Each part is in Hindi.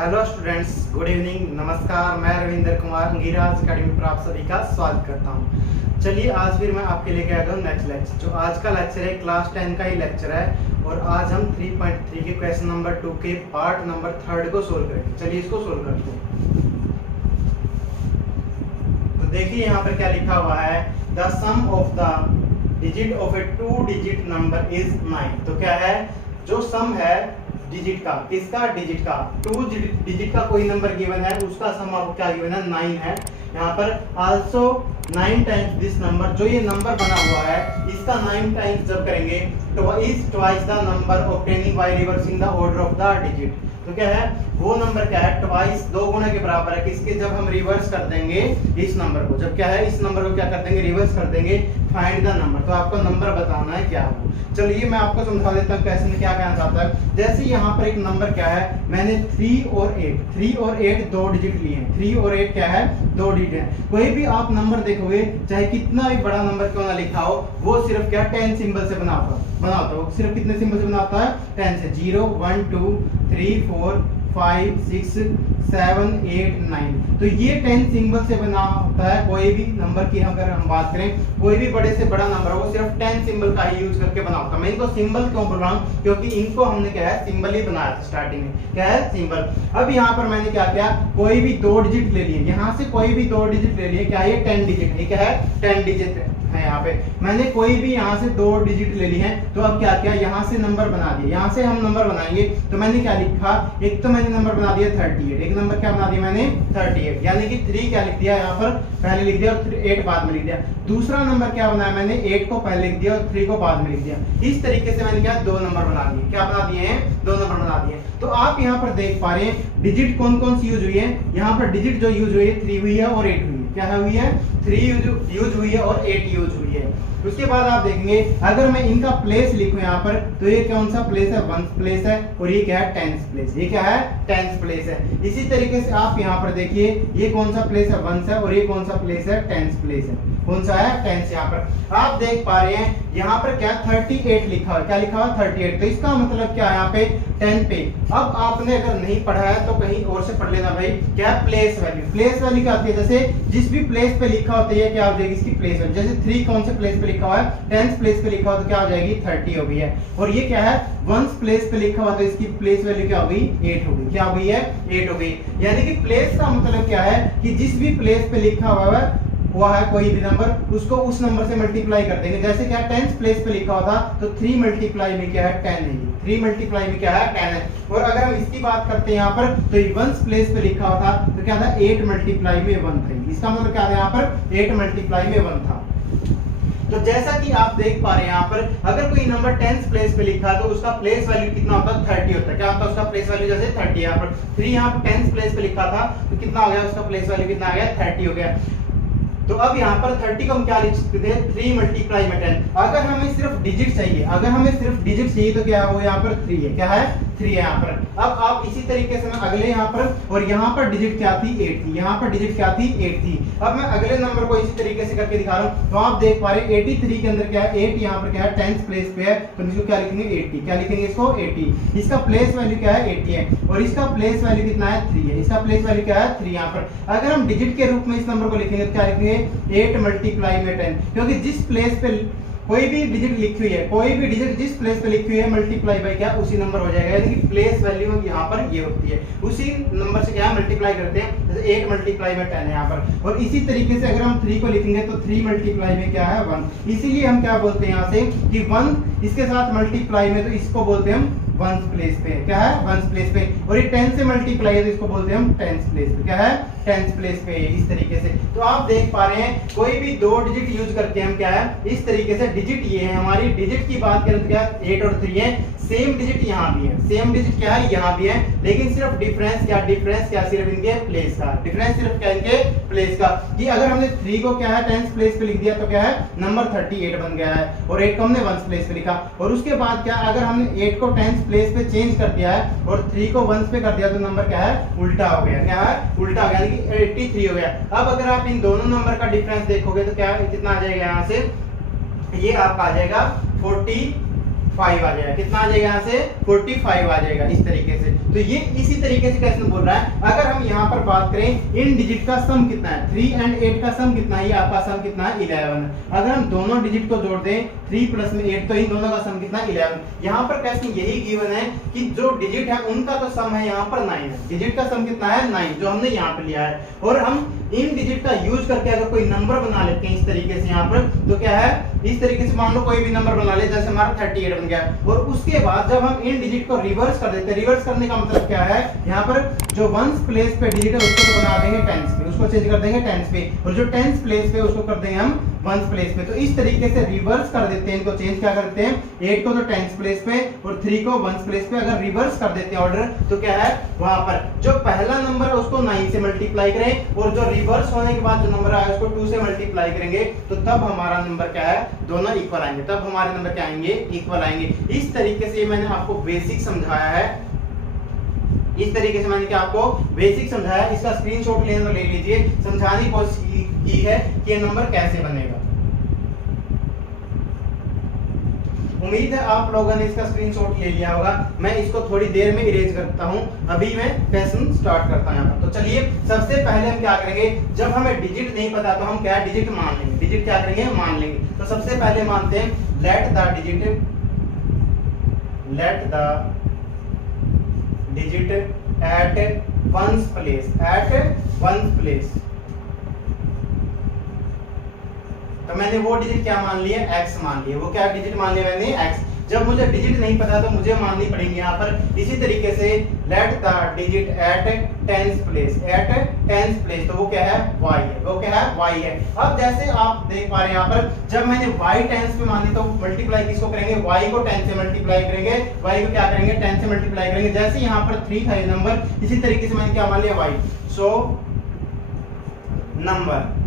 हेलो स्टूडेंट्स, गुड इवनिंग, नमस्कार। मैं रविंद्र कुमार अंगीराज अकेडमी पर आप सभी का स्वागत करता हूं। चलिए आज फिर मैं आपके लेके आया हूं नेक्स्ट लेक्चर। जो आज का लेक्चर है क्लास 10 का ही लेक्चर है और आज हम 3.3 के क्वेश्चन नंबर 2 के पार्ट नंबर 3 को सोल्व करेंगे। चलिए इसको सोल्व करते हैं। तो देखिए यहाँ पर क्या लिखा हुआ है, the sum of the digit of a 2 digit number is 9। तो क्या है, जो सम है डिजिट का, किसका, डिजिट का, 2 डिजिट का कोई नंबर गिवन है, उसका सम आपको क्या गिवन है, 9 है। यहाँ पर आल्सो 9 टाइम्स दिस नंबर, जो ये नंबर बना हुआ है इसका 9 टाइम्स जब करेंगे तो is twice the number obtaining by reversing the order of the digit. तो क्या है, वो नंबर क्या है, ट्वाइस, 2 गुना के बराबर है किसके, जब हम रिवर्स कर देंगे इस नंबर को। जब क्या है, इस नंबर को क्या कर देंगे, रिवर्स कर देंगे। फाइंड द नंबर, तो आपको नंबर बताना है क्या हो। चलिए मैं आपको समझा देता हूँ कैसे क्या कहना चाहता है। जैसे यहाँ पर एक नंबर क्या है, मैंने 3 और 8 2 डिजिट लिए हैं। 3 और 8 क्या है, 2 डिजिट है। कोई भी आप नंबर देखोगे, चाहे कितना भी बड़ा नंबर क्यों ना लिखा हो, वो सिर्फ क्या 10 सिंबल से बनाता हो। सिर्फ कितने सिंबल से बनाता है, 10 से। 0 1 2 3 4 5 6 7 8 9। तो ये 10 सिंबल से बना होता है। कोई भी नंबर की अगर हम बात करें, कोई भी बड़े से बड़ा नंबर वो सिर्फ 10 सिंबल का ही यूज करके बना होता है। मैं इनको सिंबल क्यों बोल रहा हूँ, क्योंकि इनको हमने क्या है, सिंबल ही बनाया था स्टार्टिंग में। क्या है, सिंबल। अब यहाँ पर मैंने क्या किया, कोई भी 2 डिजिट ले लिए, यहाँ से कोई भी 2 डिजिट ले लिए। क्या ये 10 डिजिट है, क्या है 10 डिजिट है यहाँ पे। मैंने कोई भी यहाँ से 2 डिजिट ले लिए हैं। तो अब क्या किया, यहाँ से नंबर बना दिए। यहाँ से हम नंबर बनाएंगे तो मैंने क्या लिखा, एक तो मैंने नंबर बना दिया 38। एक नंबर क्या बना दिया मैंने, 38, यानी कि 3 क्या लिख दिया यहाँ पर पहले लिख दिया और 8 बाद में लिख दिया। दूसरा नंबर क्या बनाया मैंने, 8 को पहले लिख दिया और 3 को बाद में लिख दिया। इस तरीके से मैंने क्या 2 नंबर बना दिए। क्या बना दिए हैं, 2 नंबर बना दिए। तो आप यहाँ पर देख पा रहे हैं डिजिट कौन कौन सी यूज हुई है। यहाँ पर डिजिट जो यूज हुई है 3 हुई है और 8 हुई है। क्या हुई है, 3 यूज हुई है और 8 यूज हुई है। उसके बाद आप देखेंगे, अगर मैं इनका प्लेस लिखूं यहाँ पर, तो ये कौन सा प्लेस है, 1th प्लेस है, और ये क्या है, 10th प्लेस। ये क्या है, 10th प्लेस है। इसी तरीके से आप यहाँ पर देखिए, ये कौन सा प्लेस है, 1st है, और ये कौन सा प्लेस है, 10th प्लेस है। कौन सा है, 10th। यहाँ पर आप देख पा रहे हैं, यहाँ पर क्या 38 लिखा हुआ। क्या लिखा हुआ, 38। तो इसका मतलब क्या है, यहाँ पे 10 पे। अब आपने अगर नहीं पढ़ा है तो कहीं और से पढ़ लेना भाई। क्या प्लेस वैल्यू, प्लेस वैल्यू क्या होती है, जैसे जिस भी प्लेस पे लिखा होता है क्या हो जाएगी इसकी प्लेस वैल्यू। जैसे 3 कौन से प्लेस पे लिखा हुआ है, 10th प्लेस पे लिखा हुआ, तो क्या हो जाएगी 30 हो गई है। और ये क्या है, 1st प्लेस पे लिखा हुआ, तो इसकी प्लेस वैल्यू क्या हो गई, 8 हो गई। क्या हो गई है, 8 हो गई। यानी कि प्लेस का मतलब क्या है, कि जिस भी प्लेस पे लिखा हुआ है कोई भी नंबर, उसको उस नंबर से मल्टीप्लाई कर देंगे। जैसे क्या 10th प्लेस पे लिखा हुआ था, तो 3 मल्टीप्लाई में क्या है, 10 है। 3 मल्टीप्लाई में क्या है, 10 है। और अगर हम इसकी बात करते हैं यहाँ पर, तो 1st प्लेस पे लिखा हुआ था, तो क्या था, 8 मल्टीप्लाई में 1 था। इसका मतलब क्या था, यहाँ पर 8 मल्टीप्लाई में 1 था। तो जैसा कि आप देख पा रहे हैं यहाँ पर, अगर कोई नंबर 10th प्लेस पे लिखा है तो उसका प्लेस वैल्यू कितना होता है, 30 होता है। क्या होता है उसका प्लेस वैल्यू, जैसे 30 यहाँ पर 3 यहाँ पर 10th प्लेस पे लिखा था, तो कितना हो गया उसका प्लेस वैल्यू, कितना आ गया, 30 हो गया। तो अब यहाँ पर 30 को हम क्या लिख सकते हैं, 3 मल्टीप्लाई में 10। अगर हमें सिर्फ डिजिट चाहिए, तो क्या है, वो यहाँ पर 3 है। क्या है, 3 है यहाँ पर। अब आप इसी तरीके से मैं अगले यहाँ पर, और यहाँ पर डिजिट क्या थी, 8 थी। यहाँ पर डिजिट क्या थी, 8 थी। अब मैं अगले नंबर को इसी तरीके से करके दिखा रहा हूँ। तो आप देख पा रहे हैं 83 के अंदर क्या है, 8 यहाँ पर क्या है, 10th प्लेस पे है, तो इसको क्या लिखेंगे, 80। क्या लिखेंगे इसको, 80। इसका प्लेस वैल्यू क्या है, 80 है, और इसका प्लेस वैल्यू कितना है, 3 है। इसका प्लेस वैल्यू क्या है, 3 यहाँ पर। अगर हम डिजिट के रूप में इस नंबर को लिखेंगे तो क्या लिखेंगे, 8 मल्टीप्लाई में 10, क्योंकि जिस प्लेस पे कोई भी डिजिट लिखी हुई है, कोई भी डिजिट जिस प्लेस पे लिखी हुई है, मल्टीप्लाई बाय क्या, उसी नंबर हो जाएगा। यानी कि प्लेस वैल्यू यहाँ पर ये होती है, उसी नंबर से क्या मल्टीप्लाई करते हैं। जैसे 8 मल्टीप्लाई में 10 है यहाँ पर। और इसी तरीके से अगर हम 3 को लिखेंगे तो 3 मल्टीप्लाई में क्या है, 1। इसीलिए हम क्या बोलते हैं यहाँ से, कि 1 इसके साथ मल्टीप्लाई में, तो इसको बोलते हैं हम 1th प्लेस पे। क्या है, 1th प्लेस पे। और ये 10 से मल्टीप्लाई है, तो इसको बोलते हैं हम 10th प्लेस पे। क्या है, 10th प्लेस पे। इस तरीके से तो आप देख पा रहे हैं, कोई भी 2 डिजिट यूज करके हम क्या है, इस तरीके से डिजिट ये है हमारी। डिजिट की बात करें तो क्या 8 और 3 है। सेम डिजिट यहाँ भी है, सेम डिजिट क्या है, यहाँ भी है, लेकिन सिर्फ डिफरेंस क्या, सिर्फ इनके प्लेस का डिफरेंस, सिर्फ क्या इनके प्लेस का। कि अगर हमने 3 को क्या है 10th प्लेस पे लिख दिया, तो क्या है, नंबर 38 बन गया है, और 8 को हमने 1st प्लेस पे लिखा। और उसके बाद क्या, अगर हमने 8 को 10th प्लेस पे चेंज कर दिया है और 3 को 1st पे कर दिया, तो नंबर क्या है, उल्टा हो गया। क्या है, उल्टा हो गया, यानी कि 83 हो गया। अब अगर आप इन दोनों नंबर का डिफरेंस देखोगे तो क्या कितना आ जाएगा, यहाँ से ये आपका आ जाएगा 40 5 आ जाएगा। कितना आ जाएगा यहाँ से 45 आ जाएगा इस तरीके से। तो ये इसी तरीके से क्वेश्चन बोल रहा है। अगर हम यहाँ पर बात करें इन डिजिट का सम कितना है, 3 and 8 का सम कितना है, ये आपका सम कितना है 11। अगर हम दोनों डिजिट को जोड़ दें 3 प्लस में 8 तो इन दोनों का सम कितना 11। यहाँ पर क्वेश्चन यही गिवन है कि जो डिजिट है उनका तो सम है यहाँ पर 9 है। डिजिट का सम कितना है 9 जो हमने यहाँ पे लिया है। और हम इन डिजिट का यूज करके अगर कोई नंबर बना लेते हैं इस तरीके से यहाँ पर, तो क्या है इस तरीके से मान लो कोई भी नंबर बना ले, जैसे हमारा 38 बन गया। और उसके बाद जब हम इन डिजिट को रिवर्स कर देते हैं, रिवर्स करने का मतलब क्या है, यहाँ पर जो वंस प्लेस पे डिजिट है उसको तो बना देंगे टेंस पे, उसको चेंज कर देंगे टेंस पे, और जो टेंस प्लेस पे उसको कर देंगे हम वंस प्लेस पे। तो इस तरीके से रिवर्स कर देते हैं इनको, चेंज क्या करते हैं 8 को तो टेंस प्लेस पे और 3 को वंस प्लेस पे। अगर रिवर्स कर देते हैं ऑर्डर तो क्या है वहां पर जो पहला नंबर है उसको 9 से मल्टीप्लाई करें और जो रिवर्स होने के बाद जो नंबर आया उसको 2 से मल्टीप्लाई करेंगे, तो तब हमारा नंबर क्या है दोनों इक्वल आएंगे, तब हमारे नंबर क्या आएंगे इक्वल आएंगे। इस तरीके से मैंने आपको बेसिक समझाया है, इस तरीके से मैंने क्या आपको बेसिक समझाया। इसका स्क्रीनशॉट लेना तो ले लीजिए, समझाने की कोशिश की है कि ये नंबर कैसे बनेगा। उम्मीद है आप लोगों ने इसका स्क्रीनशॉट ले लिया होगा। मैं इसको थोड़ी देर में इरेज करता हूं, अभी मैं क्वेश्चन स्टार्ट करता हूं यहाँ पर। तो चलिए सबसे पहले हम क्या करेंगे, जब हमें डिजिट नहीं पता तो हम क्या डिजिट मान लेंगे, डिजिट क्या करेंगे मान लेंगे। तो सबसे पहले मानते हैं let the digit at ones place. तो मैंने वो डिजिट क्या मान लिया x मान लिया। वो क्या डिजिट मान लिया मैंने x। जब मुझे डिजिट नहीं पता तो मुझे माननी पड़ेंगी यहाँ पर इसी तरीके से let the digit at tens place. तो वो क्या है y है, वो क्या है y है। अब जैसे आप देख पा रहे हैं यहाँ पर जब मैंने y टेंस पे मानी तो मल्टीप्लाई किसको करेंगे, y को 10 से मल्टीप्लाई करेंगे, y को क्या करेंगे 10 से मल्टीप्लाई करेंगे। जैसे यहाँ पर 3 था ये नंबर, इसी तरीके से मैंने क्या मान लिया y। नंबर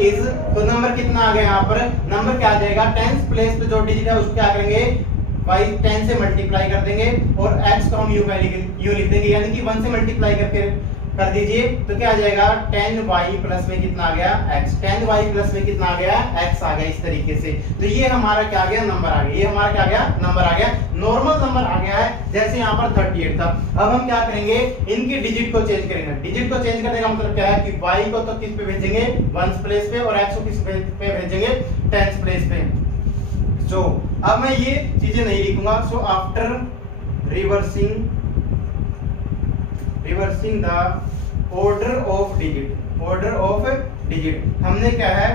इज, तो नंबर कितना आ गया यहाँ पर, नंबर क्या आ जाएगा टेंस प्लेस पे जो डिजिट है उसको क्या करेंगे y 10 से मल्टीप्लाई कर देंगे और x को हम यू लिख देंगे, यानी कि 1 से मल्टीप्लाई करके कर दीजिए तो क्या आ जाएगा 10y प्लस में कितना आ गया x, 10y प्लस में कितना आ गया x आ गया इस तरीके से। तो ये हमारा क्या आ गया नंबर आ गया, ये हमारा क्या आ गया नंबर आ गया, नॉर्मल नंबर आ गया है। जैसे यहाँ पर 38 था। अब हम क्या करेंगे इनकी डिजिट को चेंज करेंगे। डिजिट को चेंज करने का मतलब क्या है कि y को तो किस पे भेजेंगे वंस प्लेस पे और x को किस पे भेजेंगे टेंस प्लेस पे। अब मैं ये चीजें नहीं लिखूंगा। After reversing the order of digit, हमने क्या है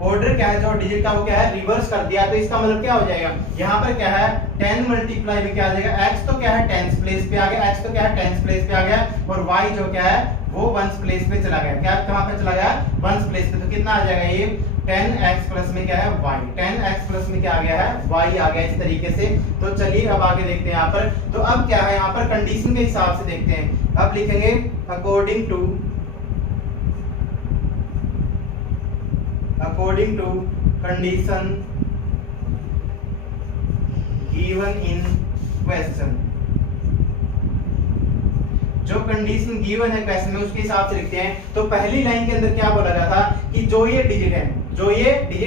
ऑर्डर क्या है जो डिजिट का वो क्या है रिवर्स कर दिया। तो इसका मतलब क्या हो जाएगा यहाँ पर क्या है 10 मल्टीप्लाई में क्या आ जाएगा x तो क्या है टेंस प्लेस पे आ गया, x तो क्या है टेंस प्लेस पे आ गया और y जो क्या है वो वंस प्लेस पे चला गया। क्या कहां पे चला गया वंस प्लेस पे। तो कितना आ जाएगा ये 10x प्लस में क्या है y, 10x प्लस में क्या आ गया है y आ गया इस तरीके से। तो चलिए अब आगे देखते हैं यहाँ पर। तो अब क्या है यहाँ पर कंडीशन के हिसाब से देखते हैं। अब लिखेंगे according to condition given in question. जो कंडीशन गिवन है क्वेश्चन में उसके हिसाब से लिखते हैं। तो पहली लाइन के अंदर क्या बोला गया था कि जो ये डिजिट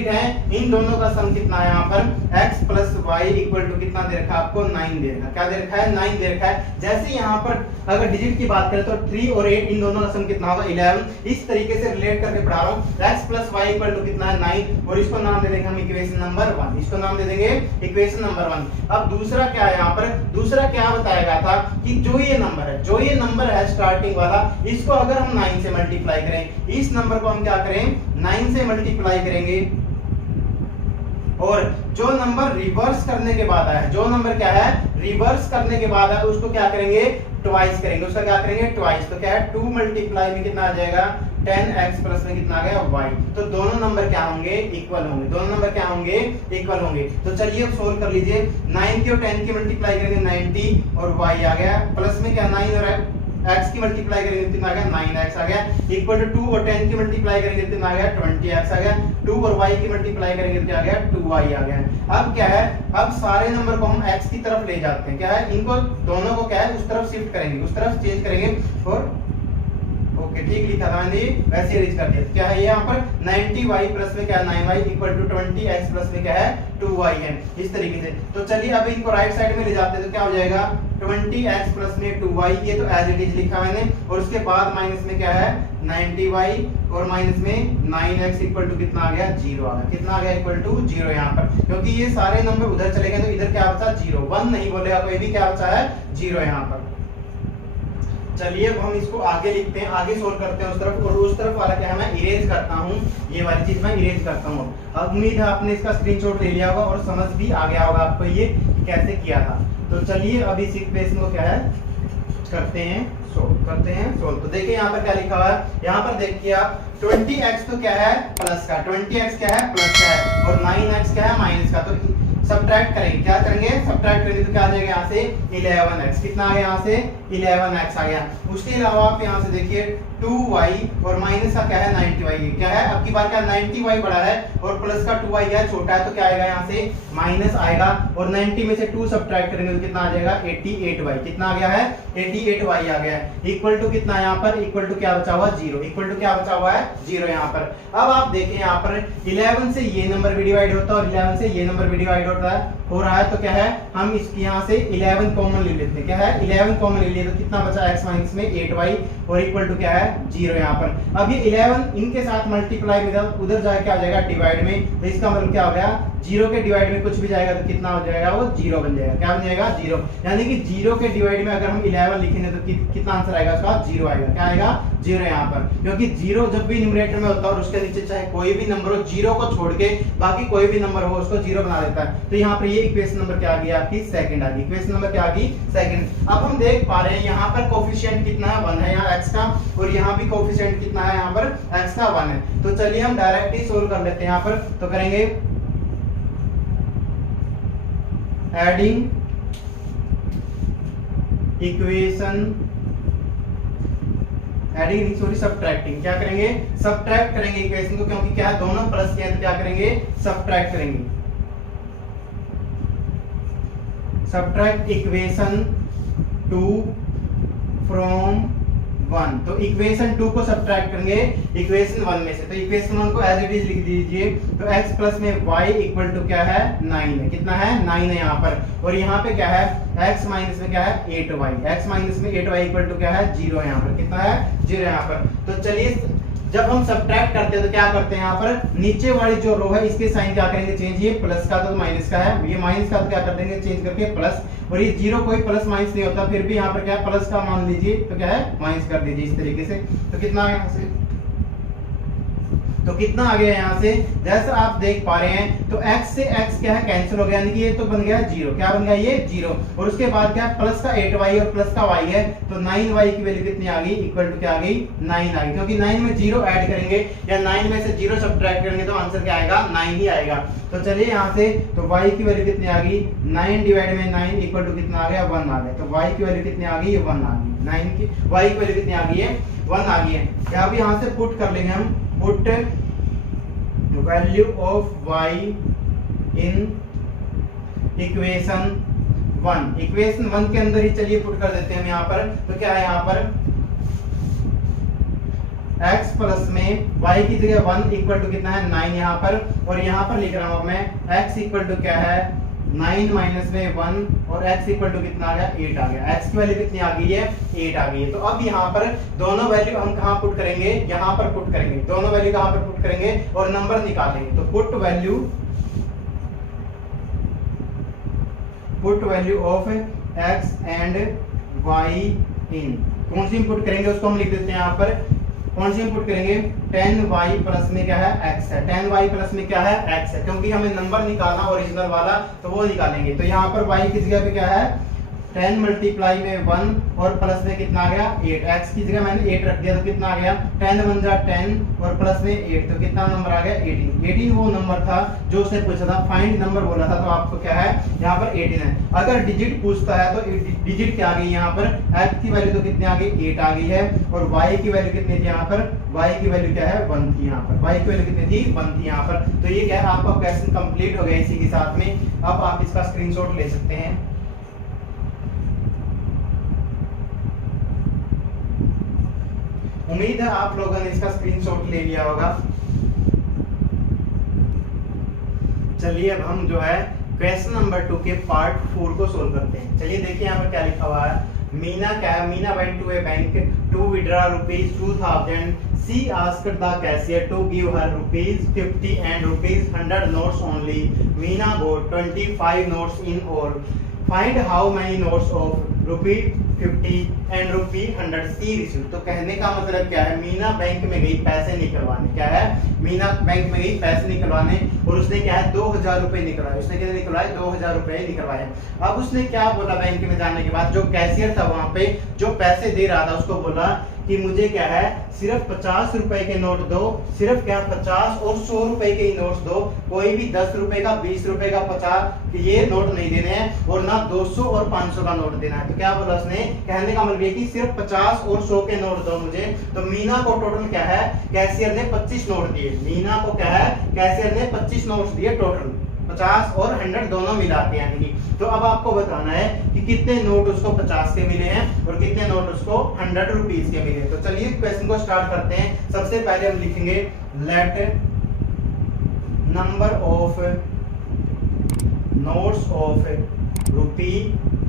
है इन दोनों का सम कितना है यहाँ पर x plus Y equal to कितना दे रखा है आपको 9 दे रखा है। क्या दे रखा है 9 दे रखा है। जैसे यहाँ पर अगर डिजिट की बात करें तो 3 और 8 इन दोनों का सम कितना होगा 11। इस तरीके से रिलेट करके पढ़ा रहा हूँ। x plus Y equal to कितना है 9 और इसको नाम दे देंगे हम इक्वेशन नंबर 1, इसको नाम दे देंगे इक्वेशन नंबर 1। अब दूसरा क्या है यहाँ पर, दूसरा क्या बताया गया था कि जो ये नंबर है स्टार्टिंग वाला, इसको अगर हम 9 से मल्टीप्लाई करें, इस नंबर को हम क्या करें 9 से मल्टीप्लाई करेंगे और जो नंबर रिवर्स करने के बाद है, जो नंबर क्या है रिवर्स करने के बाद है उसको क्या करेंगे ट्वाइस करेंगे। उसका क्या करेंगे ट्वाइस। तो क्या है 2 मल्टीप्लाई में कितना आ जाएगा 10x प्लस में कितना आ गया y। तो दोनों नंबर क्या होंगे इक्वल होंगे, दोनों नंबर क्या होंगे इक्वल होंगे। तो चलिए अब सोल्व कर लीजिए। 9 की और 10 की मल्टीप्लाई करेंगे 90 और y आ गया प्लस में क्या 9 और x की मल्टीप्लाई करेंगे कितना आ गया 9x आ गया इक्वल टू 2 और 10 की मल्टीप्लाई करेंगे कितना आ गया 20x आ गया। 2 और y की मल्टीप्लाई करेंगे क्या आ गया 2y आ गया। अब क्या है, अब सारे नंबर को हम x की तरफ ले जाते हैं। क्या है इनको दोनों को क्या है उस तरफ शिफ्ट करेंगे, उस तरफ चेंज करेंगे ओके ठीक लिखा था मैंने, वैसे अरेंज कर दिया। क्या है ये यहाँ पर 90y प्लस में क्या है 9y equal to 20x plus में क्या है 2y है, इस तरीके से। तो चलिए अब इनको राइट साइड में ले जाते हैं तो क्या हो जाएगा 20x प्लस में 2y, ये तो एज इट इज लिखा मैंने, और उसके बाद माइनस में क्या है 90y और माइनस में 9x इक्वल टू कितना आ गया 0 आ गया। कितना आ गया इक्वल टू 0 यहाँ पर, क्योंकि ये सारे नंबर उधर चले गए तो इधर क्या बचा 0, 1 नहीं बोलेगा कोई भी, क्या बचा है 0 यहाँ पर। चलिए अब हम इसको आगे लिखते हैं, आगे सोल्व करते हैं उस तरफ, और उस तरफ वाला क्या है मैं इरेज करता हूँ, ये वाली चीज मैं इरेज करता हूँ। अब उम्मीद है आपने इसका स्क्रीनशॉट ले लिया होगा और समझ भी आ गया होगा आपको ये कैसे किया था। तो चलिए अब इस इक्वेशन को क्या है करते हैं सोल्व। तो देखिए यहाँ पर क्या लिखा हुआ है, यहाँ पर देखिए आप 20x तो क्या है प्लस का, 20x क्या है प्लस का है, और 9x क्या है माइनस का। तो सब्ट्रैक्ट करेंगे, क्या करेंगे सब्ट्रैक्ट करेंगे तो क्या आ जाएगा यहाँ से 11x, कितना आ गया यहाँ से 11x आ गया। उसके अलावा आप यहाँ से देखिए 2y और माइनस का क्या है 90y, क्या है अब की बार क्या 90y बड़ा है और प्लस का 2y क्या है छोटा है, तो क्या आएगा यहाँ से माइनस आएगा, और 90 में से 2 सब्ट्रैक्ट करेंगे तो कितना आ जाएगा 88y, कितना आ गया है 88y आ गया है, इक्वल टू कितना यहाँ पर इक्वल टू क्या बचा हुआ 0, इक्वल टू क्या बचा हुआ है 0 यहाँ पर। अब आप देखें यहाँ पर 11 से ये नंबर भी डिवाइड होता है और 11 से ये नंबर भी डिवाइड हो रहा है, तो क्या है हम इसके यहाँ से 11 कॉमन ले लेते हैं, क्या है 11 कॉमन ले लिए तो कितना बचा x माइनस में 8y और इक्वल टू क्या है 0 यहाँ पर। अब ये 11 इनके साथ मल्टीप्लाई उधर जाके क्या हो जाएगा डिवाइड में, तो इसका मतलब क्या हो गया 0 के डिवाइड में कुछ भी जाएगा तो कितना हो जाएगा वो 0 बन जाएगा, क्या बन जाएगा 0, यानी कि 0 के डिवाइड में अगर हम 11 लिखेंगे तो कितना आंसर आएगा उसका 0 आएगा, क्या आएगा 0 यहाँ पर, क्योंकि 0 जब भी न्यूमरेटर में होता है और उसके नीचे चाहे कोई भी नंबर हो 0 को छोड़ के बाकी कोई भी नंबर हो उसको 0 बना देता है। तो यहाँ पर ये इक्वेशन नंबर क्या आ गई आपकी सेकंड आ गई, इक्वेशन नंबर क्या आ गई सेकंड। अब हम देख पा रहे हैं यहाँ पर कोफिशिएंट कितना है 1 है यहाँ x का, और यहाँ भी कोफिशिएंट कितना है यहाँ पर x का 1 है। तो चलिए हम डायरेक्ट ही सोल्व कर लेते हैं यहाँ पर, तो करेंगे adding equation adding sorry subtracting, क्या करेंगे सब्ट्रैक्ट करेंगे इक्वेशन को, क्योंकि क्या है दोनों प्लस के हैं तो क्या करेंगे सब्ट्रैक्ट करेंगे। सब्ट्रैक्ट इक्वेशन 2 फ्रॉम 1, तो इक्वेशन 2 को सब्ट्रैक्ट करेंगे इक्वेशन 1 में से, तो इक्वेशन 1 को एज इट इज लिख दीजिए। तो x प्लस में y इक्वल टू क्या है 9 है, कितना है 9 है यहाँ पर, और यहाँ पे क्या है x माइनस में क्या है 8y, x माइनस में 8y इक्वल टू क्या है 0 है यहाँ पर, कितना है 0 यहाँ पर। तो चलिए जब हम सब्ट्रैक्ट करते हैं तो क्या करते हैं यहाँ पर नीचे वाली जो रो है इसके साइन क्या करेंगे चेंज, ये प्लस का तो माइनस का है, ये माइनस का तो क्या कर देंगे चेंज करके प्लस, और ये 0 कोई प्लस माइनस नहीं होता, फिर भी यहाँ पर क्या है प्लस का मान लीजिए तो क्या है माइनस कर दीजिए इस तरीके से। तो कितना यहाँ से तो कितना आ गया यहाँ से, जैसा आप देख पा रहे हैं तो x से x क्या है कैंसिल हो गया, यानी कि ये तो बन गया 0, क्या बन गया ये 0, और उसके बाद क्या प्लस का 8y और प्लस का y है, तो 9y की वैल्यू कितनी आ गई इक्वल टू क्या आ गई 9 आ गई, क्योंकि 9 में 0 ऐड करेंगे या 9 में से 0 सब्ट्रैक्ट करेंगे तो आंसर क्या आएगा 9 ही आएगा। तो चलिए यहाँ से तो y की वैल्यू कितनी आ गई 9 डिवाइड में 9 इक्वल टू कितना आ गया 1 आ गया, तो y की वैल्यू कितनी आ गई 1 आ गई, 9 की y की वैल्यू कितनी आ गई है 1 आ गई है। या अब यहाँ से पुट कर लेंगे हम, put value of y in equation 1, equation 1 के अंदर ही चलिए पुट कर देते हैं हम यहाँ पर। तो क्या है यहाँ पर x प्लस में y की जगह 1 इक्वल टू कितना है 9 यहाँ पर, और यहाँ पर लिख रहा हूँ मैं x इक्वल टू क्या है 9 माइनस में 1 और x इक्वल टू कितना आ गया 8 आ गया, x की वैल्यू कितनी आ गई है 8 आ गई है। तो अब यहाँ पर दोनों वैल्यू हम कहाँ पुट करेंगे, यहाँ पर पुट करेंगे, दोनों वैल्यू कहाँ पर पुट करेंगे और नंबर निकालेंगे। तो put value of x and y इन, कौन सी इनपुट करेंगे उसको हम लिख देते हैं यहाँ पर, कौन सी इनपुट करेंगे 10y प्लस में क्या है x है, 10y प्लस में क्या है x है, क्योंकि हमें नंबर निकालना ओरिजिनल वाला तो वो निकालेंगे। तो यहाँ पर y की जगह पे क्या है 10 मल्टीप्लाई में 1 और प्लस में कितना आ गया 8, x की जगह मैंने 8 रख दिया तो कितना आ गया 10 1 जा 10 और प्लस में 8, तो कितना नंबर आ गया 18। 18 वो नंबर था जो उसने पूछा था, फाइंड नंबर बोला था, तो आपको क्या है यहाँ पर 18 है। अगर डिजिट पूछता है तो डिजिट क्या आ गई यहाँ पर, x की वैल्यू तो कितनी आ गई 8 आ गई है, और y की वैल्यू कितनी थी यहाँ पर, y की वैल्यू क्या है 1 थी यहाँ पर, y की वैल्यू कितनी थी 1 थी यहाँ पर। तो ये क्या है आपका क्वेश्चन कंप्लीट हो गया इसी के साथ में। अब आप इसका स्क्रीनशॉट ले सकते हैं। उम्मीद है आप लोगों ने इसका स्क्रीनशॉट ले लिया होगा। चलिए अब हम जो है क्वेश्चन नंबर 2 के पार्ट 4 को सोल्व करते हैं। चलिए देखिए यहाँ पर क्या लिखा हुआ है। मीना क्या है, Meena went to a bank to withdraw rupees 2000. She asked the cashier to give her rupees 50 and rupees 100 notes only. Meena got 25 notes in all. Find how many notes of rupee 50 and rupee 100 she received. तो कहने का मतलब क्या है, मीना बैंक में गई पैसे निकलवाने। क्या है, मीना बैंक में गई पैसे निकलवाने और उसने क्या है 2000 रुपए निकलवाए। उसने कितने निकलवाए, 2000 रुपए निकलवाए। अब उसने क्या बोला, बैंक में जाने के बाद जो कैशियर था वहां पे जो पैसे दे रहा था उसको बोला कि मुझे क्या है सिर्फ 50 रुपए के नोट दो, सिर्फ क्या 50 और 100 रुपए के ही नोट्स दो, कोई भी 10 रुपए का, 20 रुपए का, 50 ये नोट नहीं देने हैं और ना 200 और 500 का नोट देना है। तो क्या बोला उसने, कहने का मतलब ये कि सिर्फ 50 और 100 के नोट दो मुझे। तो मीना को टोटल क्या है, कैशियर ने 25 नोट दिए। मीना को क्या है, कैशियर ने 25 नोट्स दिए टोटल, 50 और 100 दोनों मिला के यानी कि। तो अब आपको बताना है कि कितने नोट उसको 50 के मिले हैं और कितने नोट उसको 100 रुपीस के मिले। तो चलिए क्वेश्चन को स्टार्ट करते हैं। सबसे पहले हम लिखेंगे let number of notes of rupee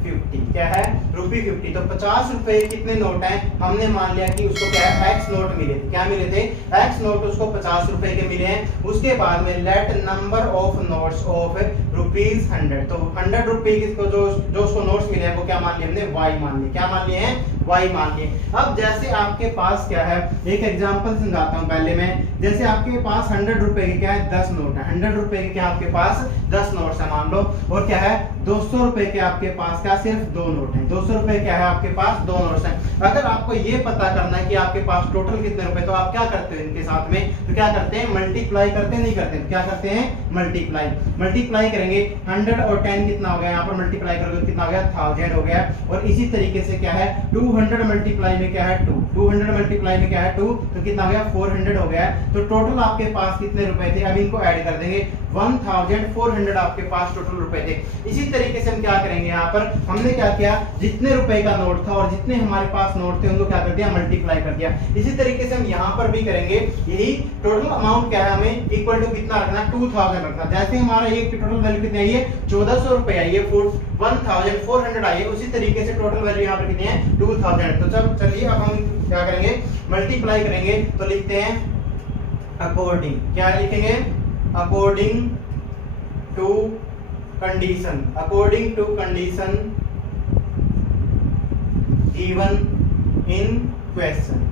50। क्या है, रुपी 50। तो 50 रुपए कितने नोट हैं, हमने मान लिया कि उसको क्या है एक्स नोट मिले थे। क्या मिले थे, एक्स नोट उसको 50 रुपए के मिले हैं। उसके बाद में let number of notes of rupees 100। तो 100 रुपए को जो उसको नोट्स मिले हैं वो क्या मान लिए हमने, वाई मान लिए। क्या मान लिए हैं, वाई मान लिए। अब जैसे आपके पास क्या है, एक एग्जांपल समझाता हूं पहले मैं। जैसे आपके पास 100 रुपए के क्या है 10 नोट है, 100 रुपए के क्या आपके पास 10 नोट्स है मान लो, और क्या है 200 रुपए के आपके पास क्या सिर्फ 2 नोट हैं। 200 रुपए क्या है आपके पास 2 नोट्स हैं। अगर आपको ये पता करना है कि आपके पास टोटल कितने रुपए, तो आप क्या करते हो इनके साथ में, तो क्या करते हैं मल्टीप्लाई करते नहीं करते, तो क्या करते हैं मल्टीप्लाई। मल्टीप्लाई करेंगे 100 और 10 कितना हो गया, यहाँ पर मल्टीप्लाई करोगे कितना हो गया 1000 हो गया। और इसी तरीके से क्या है 200 मल्टीप्लाई में क्या है 2, 200 मल्टीप्लाई में क्या है 2, तो कितना हो गया 400 हो गया। तो टोटल आपके पास कितने रुपए थे, अब इनको ऐड कर देंगे 1400 आपके पास टोटल रुपए थे। इसी तरीके से हम क्या करेंगे, यहाँ पर हमने क्या किया, जितने रुपए का नोट था और जितने हमारे पास नोट थे उनको क्या कर दिया मल्टीप्लाई कर दिया। इसी तरीके से हम यहाँ पर भी करेंगे, यही टोटल अमाउंट क्या है हमें इक्वल टू कितना रखना, 2000 रखना। जैसे हमारा ये टोटल वैल्यू कितनी आई है 1400 रुपए आई है, 1400 आई है, उसी तरीके से टोटल वैल्यू यहाँ पर कितनी है 2000। तो चलिए अब हम क्या करेंगे मल्टीप्लाई करेंगे। तो लिखते हैं अकॉर्डिंग, क्या लिखेंगे according to condition, according to condition given in question.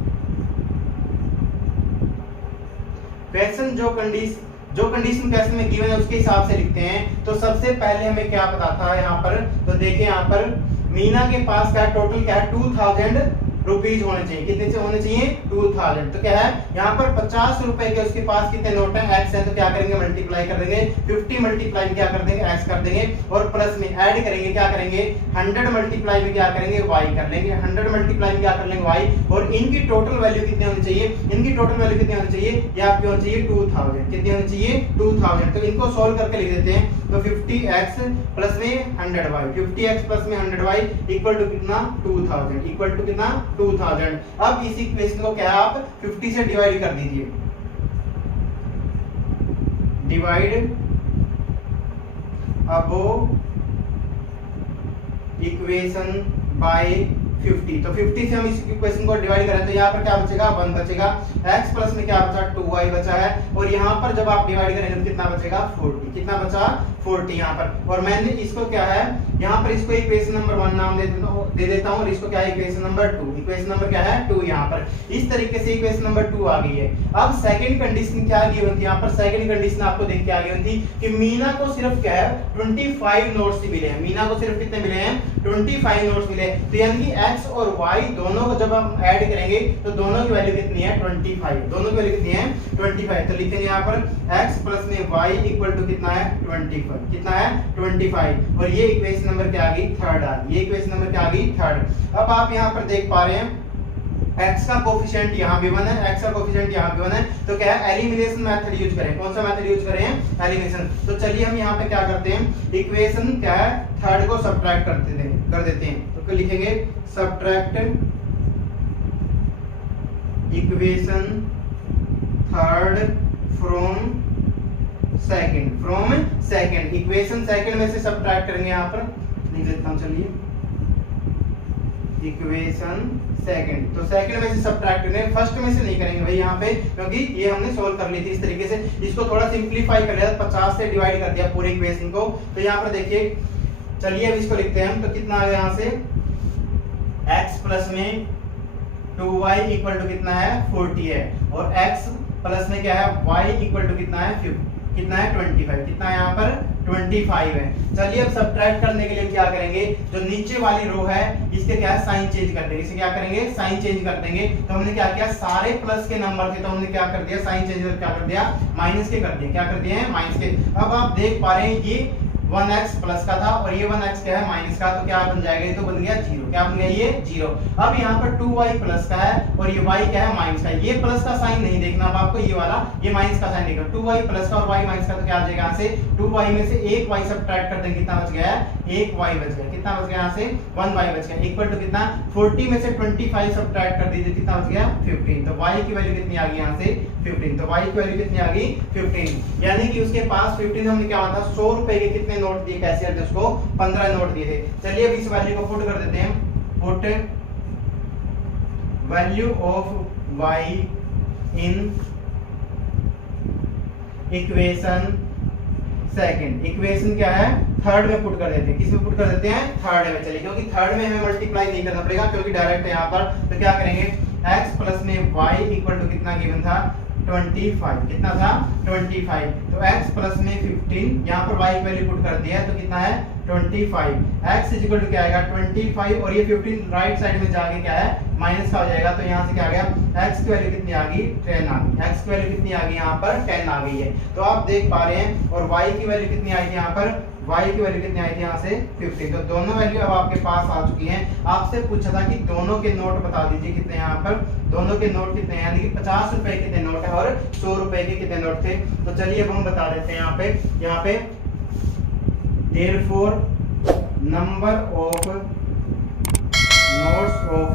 Question जो कंडीशन क्वेश्चन में गिवन है उसके हिसाब से लिखते हैं। तो सबसे पहले हमें क्या पता था यहाँ पर, तो देखिए यहाँ पर मीना के पास क्या टोटल क्या है 2000 रुपीज होने चाहिए। कितने से होने चाहिए 2000। तो क्या है यहाँ पर 50 रुपए के उसके पास कितने नोट है एक्स है, तो क्या करेंगे मल्टीप्लाई कर देंगे, 50 मल्टीप्लाई में क्या कर देंगे एक्स कर देंगे, और प्लस में ऐड करेंगे क्या करेंगे 100 मल्टीप्लाई में क्या करेंगे वाई कर लेंगे, 100 मल्टीप्लाई में क्या कर लेंगे वाई। और इनकी टोटल वैल्यू कितनी होनी चाहिए, इनकी टोटल वैल्यू कितनी होनी चाहिए, ये आपकी होनी चाहिए 2000। कितनी होनी चाहिए 2000। तो इनको सोल्व करके लिख देते हैं। तो 50x प्लस में 100y, 50x प्लस में 100y इक्वल टू कितना 2000, इक्वल टू कितना 2000। अब इस इक्वेशन को क्या है आप 50 से डिवाइड कर दीजिए, डिवाइड अबोव इक्वेशन बाय 50। तो 50 से हम इस इक्वेशन को डिवाइड करें तो यहाँ पर क्या बचेगा 1 बचेगा, x प्लस में क्या बचा 2y बचा है, और यहाँ पर जब आप डिवाइड करेंगे तो कितना बचेगा 40। कितना बचा 40 यहाँ पर। और मैंने इसको क्या है यहाँ पर इसको इक्वेशन नंबर 1 नाम दे देता हूँ, और इसको क्या है इक्वेशन नंबर 2, इक्वेशन नंबर क्या है 2 यहाँ पर। इस तरीके से इक्वेशन नंबर 2 आ गई है। अब सेकंड कंडीशन क्या गिवन थी यहाँ पर, सेकंड कंडीशन आपको देख के आ गई थी कि मीना को सिर्फ क्या है 25 नोट्स मिले हैं। मीना को सिर्फ कितने मिले हैं 25 नोट्स मिले। तो यानी कि x और y दोनों को जब हम ऐड करेंगे तो दोनों की वैल्यू कितनी है 25, दोनों की वैल्यू कितनी है 25। तो लिखेंगे यहाँ पर x प्लस में y इक्वल टू कितना है 25, कितना है 25। और ये इक्वेशन नंबर क्या आ गई थर्ड आ गई, ये इक्वेशन नंबर क्या आ गई थर्ड। अब आप यहाँ पर देख पा रहे हैं x का कोफिशिएंट यहाँ भी 1 है, x का कोफिशिएंट यहाँ भी 1 है। तो क्या है एलिमिनेशन मेथड यूज करें। कौन सा मेथड यूज करें एलिमिनेशन। तो चलिए हम यहाँ पे क्या करते हैं इक्वेशन क्या है थर्ड को सब्ट्रैक्ट कर देते हैं। तो लिखेंगे subtract equation third from second, equation second में से सब्ट्रैक्ट करेंगे। यहाँ पर लिख देता हूँ, चलिए इक्वेशन सेकंड, तो सेकंड में से सब्ट्रैक्ट करेंगे, फर्स्ट में से नहीं करेंगे भाई यहाँ पे, क्योंकि ये हमने सोल्व कर ली थी इस तरीके से। इसको थोड़ा सिंप्लीफाई कर लिया, 50 से डिवाइड कर दिया पूरे इक्वेशन को। तो यहाँ पर देखिए, चलिए अब इसको लिखते हैं हम। तो कितना आ गया यहाँ से, x प्लस में 2y इक्वल टू कितना है 40 है, और x प्लस में क्या है y इक्वल टू कितना है 25, कितना है यहाँ पर 25 है। चलिए अब सब्ट्रैक्ट करने के लिए क्या करेंगे, जो नीचे वाली रो है इसके क्या है साइन चेंज कर देंगे, इसे क्या करेंगे साइन चेंज कर देंगे। तो हमने क्या किया, सारे प्लस के नंबर थे तो हमने क्या कर दिया, साइन चेंज कर क्या कर दिया, माइनस के कर दिए, क्या कर दिए हैं माइनस के। अब आप देख पा रहे हैं ये 1x प्लस का था और ये 1x क्या है माइनस का, तो क्या बन जाएगा, ये तो बन गया 0, क्या बन गया ये 0। अब यहाँ पर 2y प्लस का है और ये y क्या है माइनस का, ये प्लस का साइन नहीं देखना अब आपको, ये वाला ये माइनस का साइन देखना। 2y प्लस का और y माइनस का, तो क्या आ जाएगा यहाँ से 2y में से 1y सब्ट्रैक्ट कर देंगे, कितना बच गया है 1y बच गया, कितना बच गया यहाँ से 1y बच गया, इक्वल टू कितना 40 में से 25 सब्ट्रैक्ट कर दीजिए, कितना बच गया 15। तो y की वैल्यू कितनी आ गई यहाँ से 15, तो y की वैल्यू कितनी आ गई 15, यानी कि उसके पास 15 हमने क्या माना था 100 रुपए के कितने नोट दिए, कैशियर ने उसको 15 नोट दिए थे। चलिए अब इस वैल्यू को पुट कर देते हैं, put value of y in equation second, equation क्या है थर्ड में पुट कर देते हैं, किस में पुट कर देते हैं थर्ड में। चलिए क्योंकि थर्ड में हमें मल्टीप्लाई नहीं करना पड़ेगा क्योंकि डायरेक्ट है यहाँ पर, तो क्या करेंगे x प्लस में y इक्वल टू कितना गिवन था 25, कितना था 25, तो x प्लस में 15, यहाँ पर y की वैल्यू पुट कर दिया है तो कितना है 25, x इज इक्वल टू क्या आएगा 25 और ये 15 राइट साइड में जाके क्या है माइनस का हो जाएगा, तो यहाँ से क्या आ गया x की वैल्यू कितनी आ गई 10 आ गई, x की वैल्यू कितनी आ गई यहाँ पर 10 आ गई है। तो आप देख पा रहे हैं, और y की वैल्यू कितनी आई थी यहाँ पर, y की वैल्यू कितनी आई थी यहाँ से 15, तो दोनों वैल्यू अब आपके पास आ चुकी हैं। आपसे पूछा था कि दोनों के नोट बता दीजिए कितने यहाँ पर, दोनों के नोट कितने हैं, यानी कि 50 रुपए के कितने नोट है और 100 रुपए के कितने नोट थे। तो चलिए अब हम बता देते हैं यहाँ पे therefore number of notes of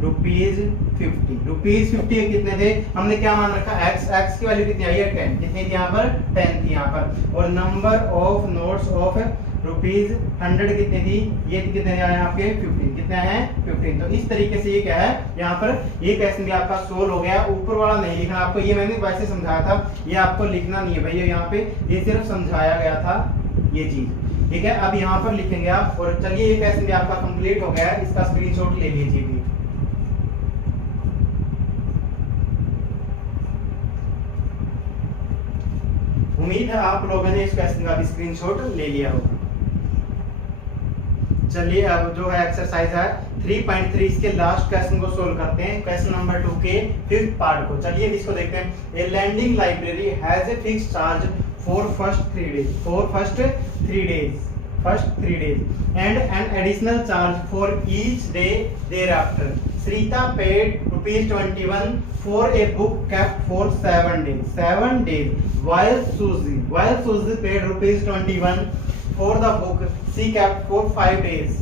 rupees 50 कितने थे, हमने क्या मान रखा x की वैल्यू कितनी आई है 10, कितनी थी यहाँ पर 10 थी यहाँ पर, और number of notes of rupees 100 कितनी थी, ये कितने आए आपके 15, कितने हैं 15। तो इस तरीके से ये क्या है यहाँ पर ये क्वेश्चन भी आपका सोल्व हो गया। ऊपर वाला नहीं लिखना आपको, ये मैंने वैसे समझाया था, ये आपको लिखना नहीं है भैया यहाँ पे, ये सिर्फ समझाया गया था ये चीज, ठीक है। अब यहाँ पर लिखेंगे आप, और चलिए ये क्वेश्चन भी आपका कंप्लीट हो गया है, इसका स्क्रीनशॉट ले लीजिए भी। उम्मीद है आप लोगों ने इस क्वेश्चन का भी स्क्रीनशॉट ले लिया होगा। चलिए अब जो है एक्सरसाइज है 3.3 इसके लास्ट क्वेश्चन को सोल्व करते हैं, क्वेश्चन नंबर 2 के 5th पार्ट को। चलिए इसको देखते हैं। A lending library has a fixed charge for first 3 days and an additional charge for each day thereafter. Srita paid ₹21 for a book kept for 7 days, while Susie paid ₹21 for the book she kept for 5 days.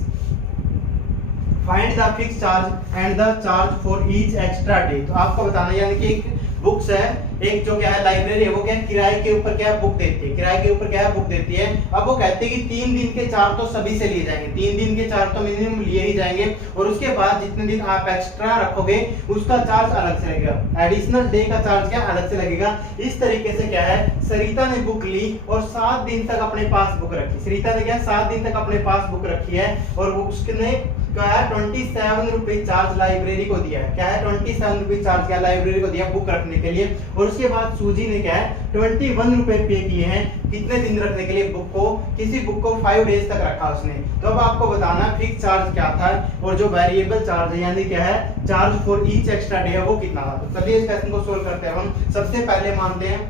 Find the fixed charge and the charge for each extra day. तो आपको बताना, यानी कि एक बुक्स है, एक जो क्या है लाइब्रेरी है, वो क्या किराए के ऊपर क्या बुक देती है, किराए के ऊपर क्या है बुक देती है। अब वो कहते हैं कि 3 दिन के 4 तो सभी से लिए जाएंगे, 3 दिन के 4 तो मिनिमम लिए ही जाएंगे, और उसके बाद जितने दिन आप एक्स्ट्रा रखोगे उसका चार्ज अलग से लगेगा, एडिशनल डे का चार्ज क्या अलग से लगेगा। इस तरीके से क्या है, सरिता ने बुक ली और 7 दिन तक अपने पास बुक रखी, सरिता ने क्या 7 दिन तक अपने पास बुक रखी है, और उसने क्या है 27 रुपए चार्ज लाइब्रेरी को दिया है, क्या है 27 रुपए चार्ज क्या लाइब्रेरी को दिया बुक रखने के लिए, और उसके बाद सूजी ने क्या है 21 रुपए पे किए हैं कितने दिन रखने के लिए बुक को, किसी बुक को 5 डेज तक रखा उसने। तो अब आपको बताना फिक्स चार्ज क्या था और जो वेरिएबल चार्ज है यानी क्या है charge for each extra day है वो कितना था। तो चलिए इस क्वेश्चन को सोल्व करते हैं हम। सबसे पहले मानते हैं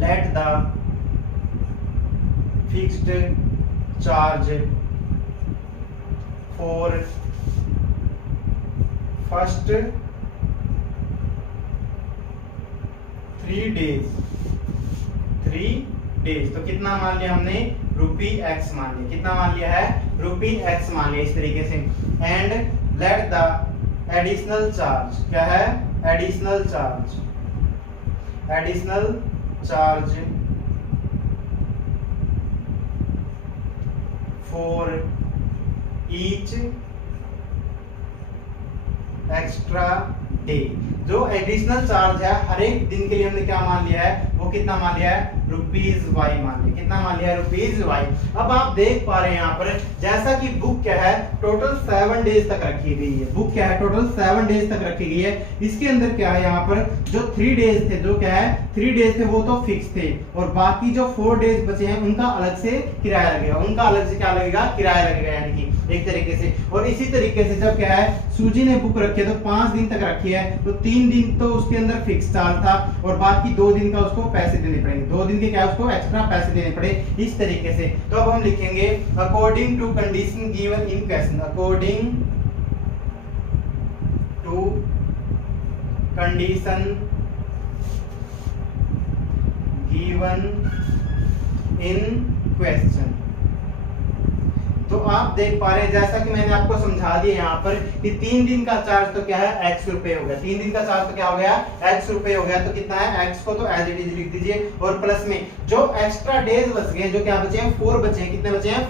let the fixed charge for first 3 days, तो कितना मान लिया हमने ₹x मान लिया, कितना मान लिया है ₹x मान लिया इस तरीके से। And let the additional charge, क्या है? Additional charge, additional charge for each extra day. जो एडिशनल चार्ज है हर एक दिन के लिए हमने क्या मान लिया है, वो कितना मान लिया है? ₹y मान लिया। कितना मान लिया है? ₹y। अब आप देख पा रहे हैं यहाँ पर, जैसा कि बुक क्या है, टोटल 7 डेज तक रखी गई है। बुक क्या है, टोटल 7 डेज तक रखी गई है। इसके अंदर क्या है, यहाँ पर जो 3 डेज थे, जो क्या है 3 डेज थे, वो तो फिक्स थे, और बाकी जो 4 डेज बचे हैं उनका अलग से किराया लगेगा। उनका अलग से क्या लगेगा? किराया लगेगा, यानी कि एक तरीके से। और इसी तरीके से जब क्या है, सूजी ने बुक रखी है तो 5 दिन तक रखी है, तो 3 दिन तो उसके अंदर फिक्स चार्ज था, और बाकी 2 दिन का उसको पैसे देने पड़ेंगे। 2 दिन के क्या उसको एक्स्ट्रा पैसे देने पड़े, इस तरीके से। तो अब हम लिखेंगे according to condition given in question, according to condition given in question. तो आप देख पा रहे हैं, जैसा कि मैंने आपको समझा दिया यहाँ पर कि 3 दिन का चार्ज तो क्या है, x रुपए हो गया। 3 दिन का चार्ज तो क्या हो गया, x रुपए हो गया। तो कितना है, x को तो एज इट इज लिख दीजिए, और प्लस में जो एक्स्ट्रा डेज बच गए, जो क्या बचे हैं, 4 बचे हैं। कितने बचे हैं?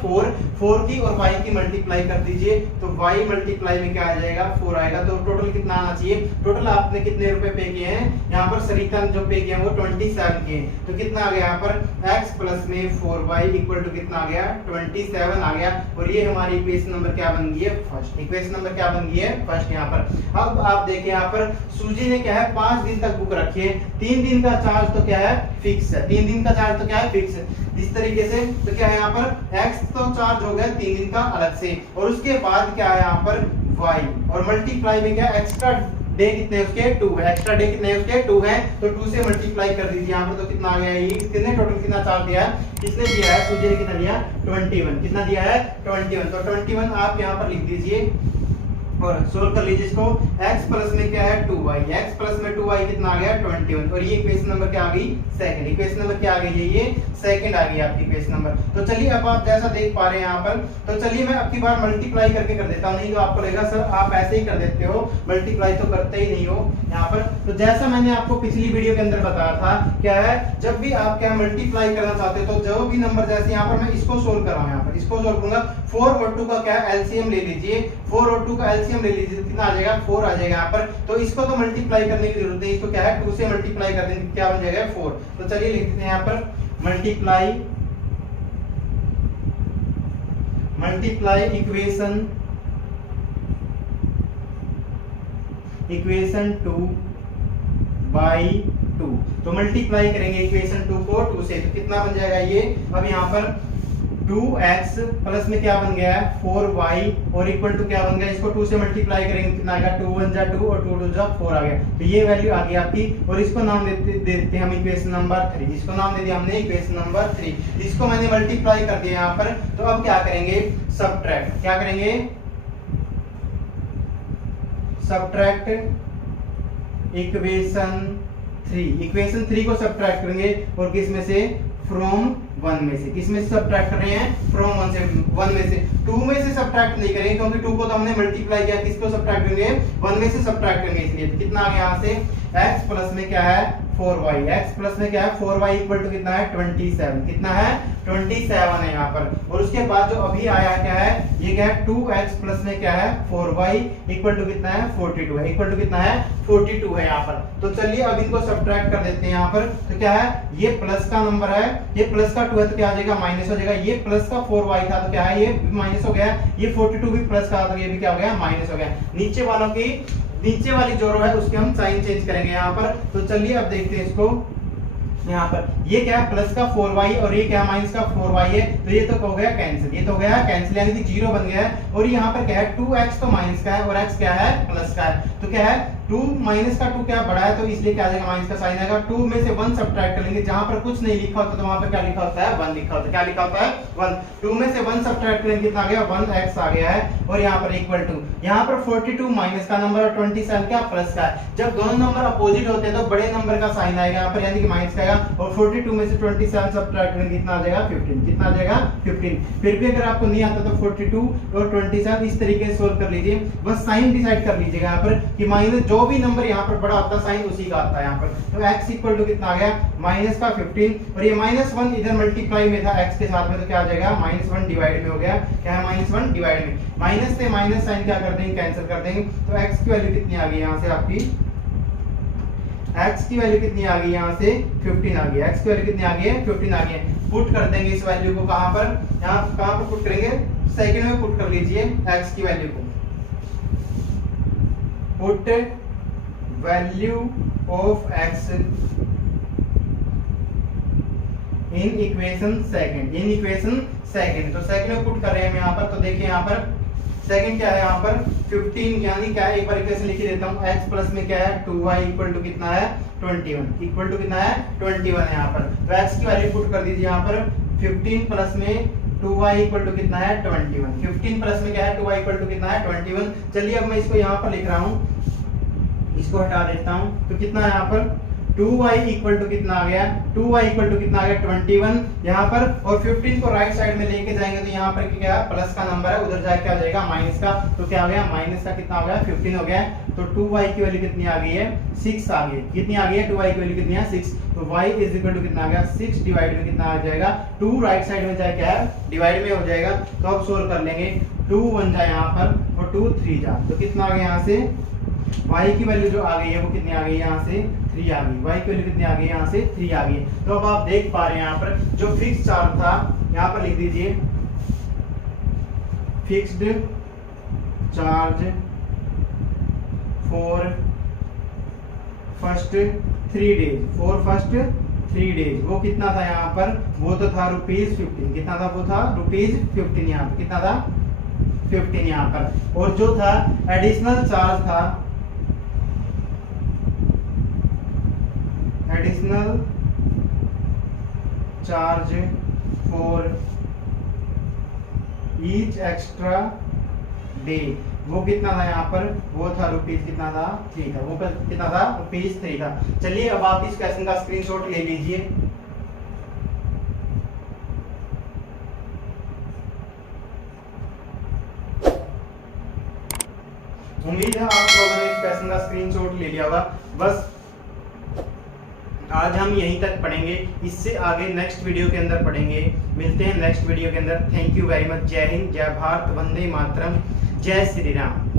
4 की और y की मल्टीप्लाई कर दीजिए, तो y मल्टीप्लाई में क्या आ जाएगा, 4 आएगा। तो टोटल कितना आना चाहिए? टोटल आपने कितने रुपए पे किए हैं यहाँ पर? सरिता जो पे किए हैं वो 27 किए। तो कितना आ गया यहाँ पर, x प्लस में 4y इक्वल टू कितना आ गया, 27 आ गया। और ये हमारी इक्वेशन नंबर क्या बन गई है, फर्स्ट। इक्वेशन नंबर क्या बन गई है, फर्स्ट। यहाँ पर अब आप देखिए, यहाँ पर सूजी ने क्या है 5 दिन तक बुक रखी है। 3 दिन का चार्ज तो क्या है, फिक्स है। 3 दिन का चार्ज तो क्या है, फिक्स है। इस तरीके से तो क्या है, यहाँ पर x तो चार्ज हो गया 3 दिन का अलग से, और उसके बाद क्या है यहाँ पर y, और मल्टीप्लाई में क्या एक्स्ट्रा डे कितने हैं उसके, 2 है। एक्स्ट्रा डे कितने हैं उसके, 2 है। तो 2 से मल्टीप्लाई कर दीजिए यहाँ पर, तो कितना आ गया, ये कितने टोटल कितना चार्ज दिया है, किसने दिया है, सूजी ने कितना दिया, 21। कितना दिया है, 21। तो 21 आप यहाँ पर लिख दीजिए और सोल्व कर लीजिए इसको। x प्लस में क्या है, 2y, x प्लस में 2y कितना आ गया, 21। और ये इक्वेशन नंबर क्या आ गई, सेकंड। इक्वेशन नंबर क्या आ गई है, ये सेकंड आ गई आपकी इक्वेशन नंबर। तो चलिए अब आप जैसा देख पा रहे हैं यहाँ पर, तो चलिए मैं अब की बार मल्टीप्लाई करके कर देता हूँ, नहीं तो आपको लगेगा सर आप ऐसे ही कर देते हो, मल्टीप्लाई तो करते ही नहीं हो यहाँ पर। तो जैसा मैंने आपको पिछली वीडियो के अंदर बताया था, क्या है, जब भी आप क्या मल्टीप्लाई करना चाहते हो, तो जो भी नंबर, जैसे यहाँ पर मैं इसको सोल्व कर रहा हूँ, यहाँ पर इसको सोल्व करूंगा, 4 और 2 का क्या एलसीएम ले लीजिए, 4 और 2 का एलसीएम ले लीजिए, कितना आ जाएगा, 4 आ जाएगा यहाँ पर। तो इसको तो मल्टीप्लाई करने की जरूरत नहीं, इसको क्या है 2 से मल्टीप्लाई कर देंगे, क्या बन जाएगा, 4। तो चलिए लिख देते हैं यहाँ पर मल्टीप्लाई इक्वेशन 2 बाई 2। तो मल्टीप्लाई करेंगे इक्वेशन 2 को 2 से, तो कितना बन जाएगा ये, अब यहाँ पर 2x प्लस में क्या बन गया है, 4y, और इक्वल टू क्या बन गया, इसको 2 से मल्टीप्लाई करेंगे कितना आएगा, 2 1 जा 2 और 2 2 जा 4 आ गया। तो ये वैल्यू आ गई आपकी, और इसको नाम देते हैं हम इक्वेशन नंबर 3। इसको नाम दे दिया हमने इक्वेशन नंबर 3। इसको मैंने मल्टीप्लाई कर दिया यहाँ पर। तो अब क्या करेंगे, सब्ट्रैक्ट। क्या करेंगे, सब्ट्रैक्ट इक्वेशन 3। इक्वेशन 3 को सब्ट्रैक्ट करेंगे, और किस में से, फ्रॉम 1 में से। किस में से सब्ट्रैक्ट कर रहे हैं, फ्रॉम 1 में से। 2 में से सब्ट्रैक्ट नहीं करेंगे, क्योंकि 2 को तो हमने मल्टीप्लाई किया, किसको सब्ट्रैक्ट करेंगे, 1 में से सब्ट्रैक्ट करेंगे, इसलिए। तो कितना आ गया यहाँ से, x प्लस में क्या है, 4y, x प्लस में क्या है, 4y इक्वल टू कितना है, 27। कितना है, 27 है यहाँ पर। और उसके बाद जो अभी आया क्या है, ये क्या है, 2x प्लस में क्या है, 4y इक्वल टू कितना है, 42 है। इक्वल टू कितना है, 42 है यहाँ पर। तो चलिए अब इनको सब्ट्रैक्ट कर देते हैं यहाँ पर। तो क्या है, ये प्लस का नंबर है, ये प्लस का 2 है, तो क्या आ जाएगा, माइनस हो जाएगा। ये प्लस का 4y था, तो क्या है, ये माइनस हो गया। ये 42 भी प्लस का, तो ये भी क्या हो गया, माइनस हो गया। नीचे वालों की, नीचे वाली जो रो है उसके हम साइन चेंज करेंगे यहाँ पर। तो चलिए अब देखते हैं इसको, यहाँ पर ये क्या है, प्लस का 4y, और ये क्या, माइनस का 4y है। तो ये तो हो गया कैंसिल, ये तो हो गया कैंसिल, यानी कि 0 बन गया है। और यहाँ पर क्या है, 2x तो माइनस का है, और x क्या है, प्लस का है। तो क्या है, 2 माइनस का 2 क्या बड़ा है तो इसलिए क्या आ जाएगा माइनस का साइन आएगा। 2 में से 1 सब्ट्रैक्ट कर लेंगे, जहां पर कुछ नहीं लिखा होता तो वहां पर क्या लिखा होता है 1 लिखा होता है। क्या लिखा होता है 1। 2 में से 1 सब्ट्रैक्ट करेंगे कितना आ गया 1x आ गया है, और यहां पर इक्वल टू यहां पर 42 माइनस का नंबर और 27 क्या प्लस का है। जब दोनों नंबर अपोजिट होते हैं तो बड़े नंबर का साइन आएगा यहां पर, यानी कि माइनस का आएगा, और 42 में से 27 सब्ट्रैक्ट करेंगे कितना आ जाएगा 15। कितना आ जाएगा 15। फिर भी अगर आपको नहीं आता तो 42 और 27 इस तरीके से सोल्व कर लीजिए। बस साइन डिसाइड कर लीजिएगा यहाँ पर कि माइनस जो भी नंबर यहाँ पर बड़ा होता है साइन उसी का आता है यहाँ पर। तो x इक्वल टू कितना आ गया माइनस का 15, और ये -1 इधर मल्टीप्लाई में था x के साथ में, तो क्या आ जाएगा -1 डिवाइड में हो गया। क्या है -1 डिवाइड में, माइनस से माइनस साइन क्या कर देंगे कैंसिल कर देंगे। तो x की वैल्यू कितनी आ गई यहाँ से आपकी, x की वैल्यू कितनी आ गई यहाँ से 15 आ गई। x की वैल्यू कितनी आ गई है 15 आ गई है। पुट कर देंगे इस वैल्यू को कहां पर, यहाँ कहां पर पुट करेंगे, सेकंड में पुट कर लीजिए x की वैल्यू को। Put value of x in equation second, in equation second. तो सेकंड में पुट कर रहे हैं हम यहाँ पर। तो देखिए यहाँ पर सेकंड क्या है यहाँ पर 15, यानी क्या है एक बार इक्वेशन लिख देता हूँ। x प्लस में क्या है 2y इक्वल टू कितना है 21, इक्वल टू कितना है 21 है यहाँ पर। तो x की वैल्यू पुट कर दीजिए यहाँ पर 15 प्लस में 2y इक्वल टू कितना है 21। 15 प्लस में क्या है 2y इक्वल टू कितना है 21। चलिए अब मैं इसको यहाँ पर लिख रहा हूँ, इसको हटा देता हूँ। तो कितना है यहाँ पर 2y इक्वल टू कितना आ गया, 2y इक्वल टू कितना आ गया 21 यहाँ पर, और 15 को राइट साइड में लेके जाएंगे तो यहाँ पर क्या प्लस का नंबर है, उधर जाके क्या हो जाएगा माइनस का। तो क्या हो गया माइनस का कितना हो गया 15 हो गया। तो 2y की वैल्यू कितनी आ गई है 6 आ गई। कितनी आ गई है 2y की वैल्यू कितनी है 6। तो y इज इक्वल टू कितना आ गया 6 डिवाइड में कितना आ जाएगा 2, राइट साइड में जाए क्या है डिवाइड में हो जाएगा। तो अब सोल्व कर लेंगे, 2 1 जाए यहाँ पर और 2 3 जा, तो कितना आ गया यहाँ से y की वैल्यू जो आ गई है वो कितनी आ गई यहाँ से 3 आ गई। y की वैल्यू कितनी आ गई यहाँ से 3 आ गई। तो अब आप देख पा रहे हैं यहाँ पर जो फिक्स चार्ज था यहाँ पर लिख दीजिए, fixed charge for first 3 days, for first 3 days वो कितना था यहाँ पर, वो तो था ₹15। कितना था वो था ₹15 यहाँ पर, कितना था 15 यहाँ पर। और जो था एडिशनल चार्ज था, additional charge for each extra day वो कितना था यहाँ पर, वो था रुपीज कितना था 3 था, वो कितना था ₹3 था। चलिए अब आप इस क्वेश्चन का स्क्रीनशॉट ले लीजिए। उम्मीद है आप लोगों ने इस क्वेश्चन का स्क्रीनशॉट ले लिया होगा। बस आज हम यहीं तक पढ़ेंगे, इससे आगे नेक्स्ट वीडियो के अंदर पढ़ेंगे। मिलते हैं नेक्स्ट वीडियो के अंदर। Thank you very much. जय हिंद, जय भारत, वंदे मातरम, जय श्री राम।